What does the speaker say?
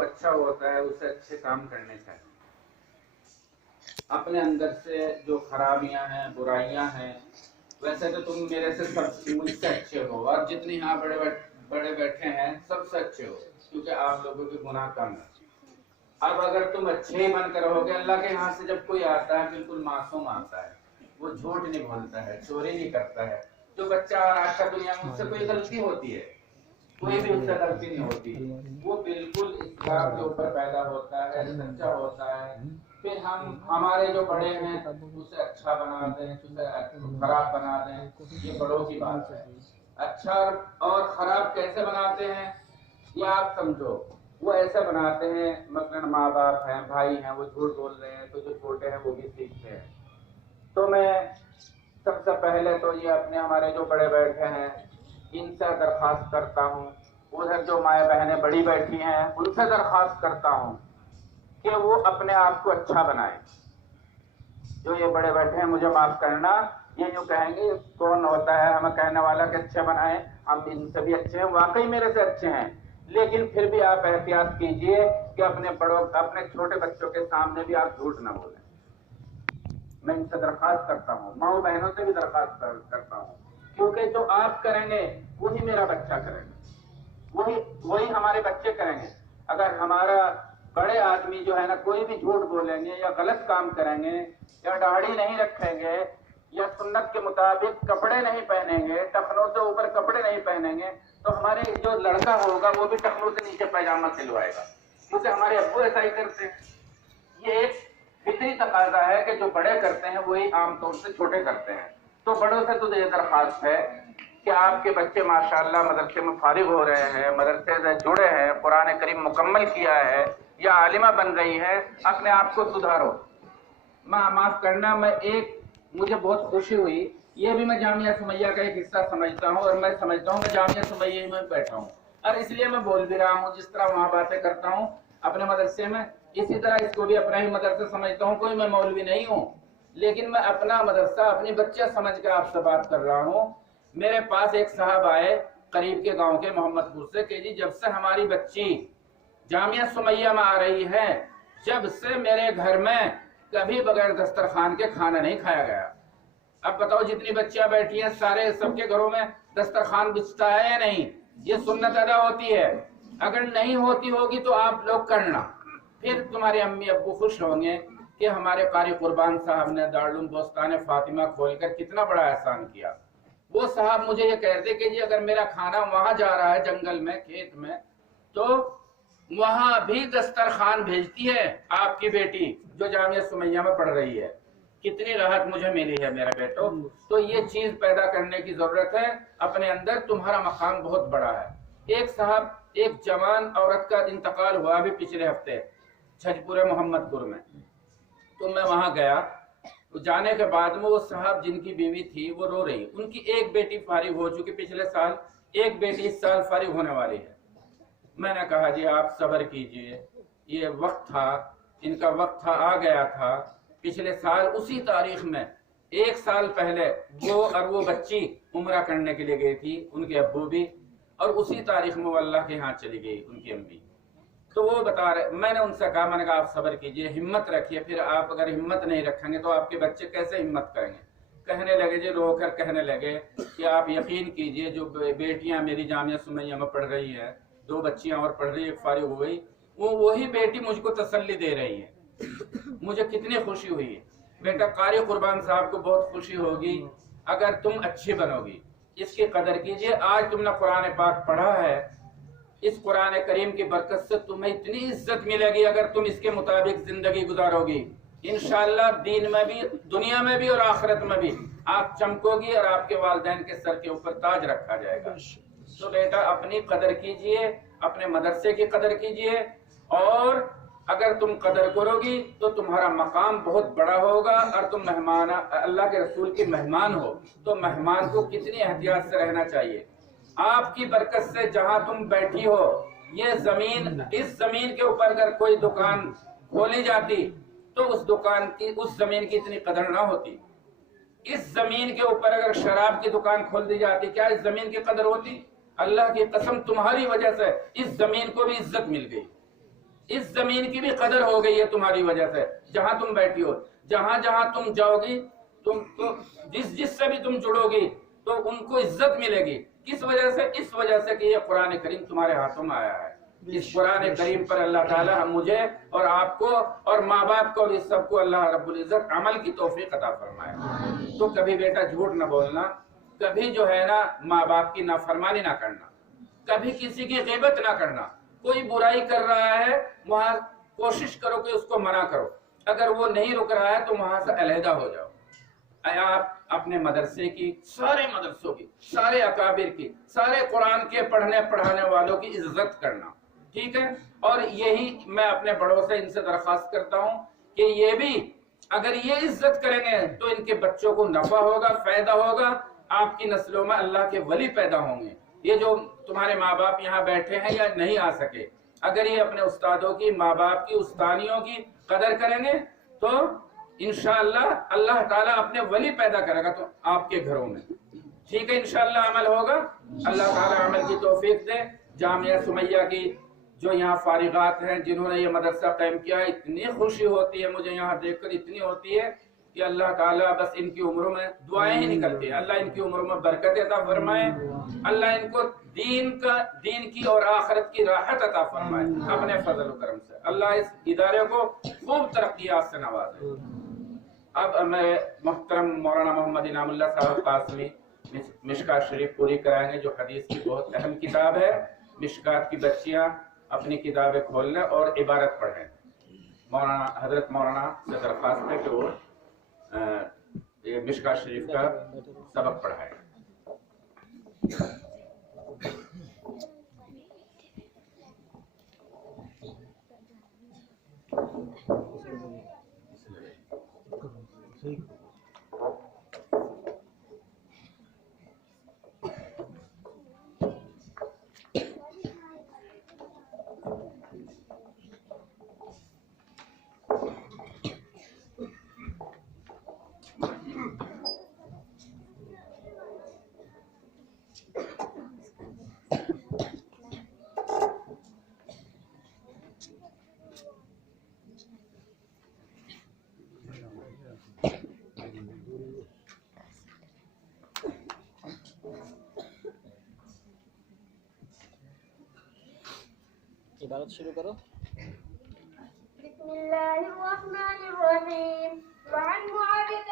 اچھا ہوتا ہے اسے اچھے کام کرنے چاہیے. اپنے اندر سے جو خرابیاں ہیں برائیاں ہیں، ویسے تو تم میرے سے مجھ سے اچھے ہو، اور جتنے یہاں بڑے بیٹھے ہیں سب سے اچھے ہو، کیونکہ آپ لوگوں کے گناہ کم ہے. اب اگر تم اچھے ہی بن کر رہو گے، اللہ کے یہاں سے جب کوئی آتا ہے بالکل معصوم آتا ہے، وہ جھوٹ نہیں بولتا ہے، چوری نہیں کرتا ہے. جو بچہ آج کا دنیا میں اس سے کوئی غلطی ہوتی ہے، کوئی بھی اس سے غلطی نہیں ہوتی، وہ بالکل اسلام کے اوپر پیدا ہوتا ہے، سچا ہوتا ہے. پھر ہمارے جو بڑے ہیں اسے اچھا بنا دیں، اسے خراب بنا دیں، یہ بڑوں کی بات ہے. اچھا اور خراب کیسے بناتے ہیں یہ آپ سمجھو. وہ ایسے بناتے ہیں، مثلا ماں باپ ہیں، بھائی ہیں، وہ جھوٹ بول رہے ہیں تو جو چھوٹے ہیں وہ بھی سیکھتے ہیں. تو میں سب سے پہلے تو یہ اپنے ہمارے جو بڑے بیٹھے ہیں ان سے درخواست کرتا ہوں، ادھر جو مائیں بہنیں بڑی بیٹھی ہیں ان سے درخواست کرتا ہوں کہ وہ اپنے آپ کو اچھا بنائیں. جو یہ بڑے بیٹھے ہیں مجھے معاف کرنا، یہ یوں کہیں گے کون ہوتا ہے ہمیں کہنے والا کہ اچھے بنائیں، ہم ان سے بھی اچھے ہیں، واقعی میرے سے اچھے ہیں. لیکن پھر بھی آپ احتیاط کیجئے کہ اپنے چھوٹے بچوں کے سامنے بھی آپ جھوٹ نہ بولیں. میں ان سے درخواست کرتا ہوں، ماؤں بہنوں سے بھی درخواست کرتا ہوں، کیونکہ جو آپ کریں گے وہی میرا بچہ کریں گے، وہی ہمارے بچے کریں گے. اگر ہمارا بڑے آدمی جو ہے نا کوئی بھی جھوٹ بولیں گے یا غلط کام کریں گے یا داڑھی نہیں رکھیں گے یا سنت کے مطابق کپڑے نہیں پہنیں گے، ٹخنوں سے اوپر کپڑے نہیں پہنیں گے، تو ہمارے جو لڑکا ہوگا وہ بھی ٹخنوں سے نیچے پیجامہ سلوائے گا، کیونکہ ہمارے ابو ایسا ہی کرتے ہیں. یہ ایک فطری تقاضا ہے کہ جو بڑے کرتے ہیں وہی عام طور سے چھوٹے کرتے ہیں. تو بڑوں سے تو یہ درخواست ہے کہ آپ کے بچے ماشاءاللہ مدرسے میں فارغ ہو رہے ہیں، مدرسے سے جڑے ہیں، قرآن کریم مکمل کیا ہے یا عالمہ بن گئی ہے، اپنے آپ کو سدھارو. معاف کرنا، مجھے بہت خوشی ہوئی، یہ بھی میں جامعہ سمیہ کا ایک حصہ سمجھتا ہوں، اور میں سمجھتا ہوں کہ جامعہ سمیہ میں بیٹھا ہوں، اور اس لیے میں بول بھی رہا ہوں. جس طرح وہاں باتیں کرتا ہوں اپنے مدرسے میں، اسی طرح اس کو بھی اپنا ہی مدرسہ سمجھتا ہوں. کوئی میں مولوی نہیں ہوں، لیکن میں اپنا مدرسہ اپنی بچہ سمجھ کر آپ سے بات کر رہا ہوں. میرے پاس ایک صاحب آئے قریب کے گاؤں کے محمد پور سے کہ جی جب سے ہماری بچی جامعہ سمیہ میں آ رہی ہے، جب سے میرے گھر میں کبھی بغیر دسترخوان کے کھانا نہیں کھایا گیا. اب بتاؤ جتنی بچیاں بیٹھی ہیں سارے سب کے گھروں میں دسترخوان بچتا ہے یا نہیں؟ یہ سنت ادا ہوتی ہے. اگر نہیں ہوتی ہوگی تو آپ لوگ کرنا، پھر تمہارے امی ابو خوش ہوں گے کہ ہمارے قاری قربان صاحب نے دارالعلوم بوستان فاطمہ کھول کر کتنا بڑا احسان کیا. وہ صاحب مجھے یہ کہتے کہ جی اگر میرا کھانا وہاں جا رہا ہے جنگل میں کھیت میں تو وہاں بھی دسترخوان بھیجتی ہے آپ کی بیٹی جو جامعہ سمیہ میں پڑھ رہی ہے. کتنی راحت مجھے ملی ہے میرا بیٹو. تو یہ چیز پیدا کرنے کی ضرورت ہے اپنے اندر، تمہارا مقام بہت بڑا ہے. ایک جوان عورت کا انتقال ہوا بھی پچھلے ہفتے چھجپور محمد پور میں، تو میں وہاں گیا. جانے کے بعد میں وہ صاحب جن کی بیوی تھی وہ رو رہی، ان کی ایک بیٹی فارغ ہو چکی پچھلے سال، ایک بیٹی اس سال فارغ ہونے والی ہے. میں نے کہا جی آپ صبر کیجئے، یہ وقت تھا، ان کا وقت تھا، آ گیا تھا. پچھلے سال اسی تاریخ میں ایک سال پہلے وہ اور وہ بچی عمرہ کرنے کے لیے گئی تھی، ان کے ابو بھی، اور اسی تاریخ میں وہ اللہ کے ہاں چلی گئی ان کی امی. تو وہ بتا رہے، میں نے ان سے کہا، میں نے کہا آپ صبر کیجئے، ہمت رکھیے. پھر آپ اگر ہمت نہیں رکھیں گے تو آپ کے بچے کیسے ہمت کریں گے؟ کہنے لگے جی، رو کر کہنے لگے کہ آپ یقین کیجئے جو بیٹیاں میری جامعہ سمیہ میں پڑھ رہی ہیں، 2 بچیاں اور پڑھ رہی، ایک فارغ ہو گئی، وہی بیٹی مجھ کو تسلی دے رہی ہے. مجھے کتنی خوشی ہوئی ہے. بیٹا قاری قربان صاحب کو بہت خوشی ہوگی اگر تم اچھی بنو گی. اس کی قدر کیجئے. آج تم نے قرآن پاک پڑھا ہے، اس قرآن کریم کی برکت سے تمہیں اتنی عزت ملے گی اگر تم اس کے مطابق زندگی گزارو گی. انشاءاللہ دین میں بھی، دنیا میں بھی اور آخرت میں بھی آپ چمکو گی اور آپ کے والدین کے سر کے اوپر تاج رکھا جائے گا. تو بیٹا اپنی قدر کیجئے، اپنے مدرسے کی قدر کیجئے، اور اگر تم قدر کرو گی تو تمہارا مقام بہت بڑا ہوگا، اور تم مہمان، اللہ کے رسول کی مہمان ہو، تو مہمان کو کتنی احتیاط سے رہنا چاہیے. آپ کی برکت سے جہاں تم بیٹھی ہو، یہ زمین، اس زمین کے اوپر اگر کوئی دکان کھولی جاتی تو اس دکان کی، اس زمین کی اتنی قدر نہ ہوتی. اس زمین کے اوپر اگر شراب کی دکان کھول دی جاتی، کیا اس زمین کی قدر ہوتی؟ اللہ کی قسم تمہاری وجہ سے اس زمین کو بھی عزت مل گئی. اس زمین کی بھی قدر ہو گئی ہے تمہاری وجہ سے، جہاں تم بیٹھی ہو، جہاں جہاں تم جاؤ گی، تم تو جس سے بھی تم جڑو گی تو ان کو عزت ملے گی۔ کس وجہ سے؟ اس وجہ سے کہ یہ قرآن کریم تمہارے ہاتھوں میں آیا ہے۔ اس قرآن کریم پر اللہ تعالی مجھے اور آپ کو اور ماں باپ کو اور اس سب کو اللہ رب العزت عمل کی توفیق عطا فرمائے۔ تو کبھی بیٹا جھوٹ نہ بولنا، کبھی جو ہے نا ماں باپ کی نافرمانی نہ کرنا، کبھی کسی کی غیبت نہ کرنا۔ کوئی برائی کر رہا ہے وہاں کوشش کرو کہ اس کو منع کرو، اگر وہ نہیں رک رہا ہے تو وہاں سے علیحدہ ہو جاؤ۔ آپ اپنے مدرسے کی، سارے مدرسوں کی، سارے اکابر کی، سارے قرآن کے پڑھنے پڑھانے والوں کی عزت کرنا، ٹھیک ہے؟ اور یہی میں اپنے بڑوں سے ان سے درخواست کرتا ہوں کہ یہ بھی اگر یہ عزت کریں گے تو ان کے بچوں کو نفع ہوگا، فائدہ ہوگا، آپ کی نسلوں میں اللہ کے ولی پیدا ہوں گے۔ یہ جو تمہارے ماں باپ یہاں بیٹھے ہیں یا نہیں آ سکے، اگر یہ اپنے استادوں کی، ماں باپ کی، استانیوں کی قدر کریں گے تو انشاءاللہ اللہ تعالیٰ اپنے ولی پیدا کرے گا تو آپ کے گھروں میں، ٹھیک ہے؟ انشاءاللہ عمل ہوگا۔ اللہ تعالیٰ عمل کی توفیق دے۔ جامعہ سمیہ کی جو یہاں فارغات ہیں، جنہوں نے یہ مدرسہ قائم کیا ہے، اتنی خوشی ہوتی ہے مجھے یہاں دیکھ کر، اتنی ہوتی ہے کہ اللہ تعالیٰ بس ان کی عمروں میں دعائیں ہی نکلتی ہیں، اللہ ان کی عمروں میں برکت عطا فرمائے، اللہ ان کو دین کی اور آخرت کی راحت عطا فرمائے اپنے فضل و کرم سے، اللہ اس ادارے کو خوب ترقیات سے نوازے۔ اب میں محترم مولانا محمد انعام اللہ صاحب قاسمی مشکات شریف پوری کرائیں گے، جو حدیث کی بہت اہم کتاب ہے۔ مشکات کی بچیاں اپنی کتابیں کھول لیں اور عبارت پڑھیں۔ مولانا حضرت مولانا سے درخواست ہے کہ وہ یہ مشکات شریف کا سبق پڑھائیں۔ عبارت شروع کرو۔ بسم الله الرحمن الرحيم. وعن معاوية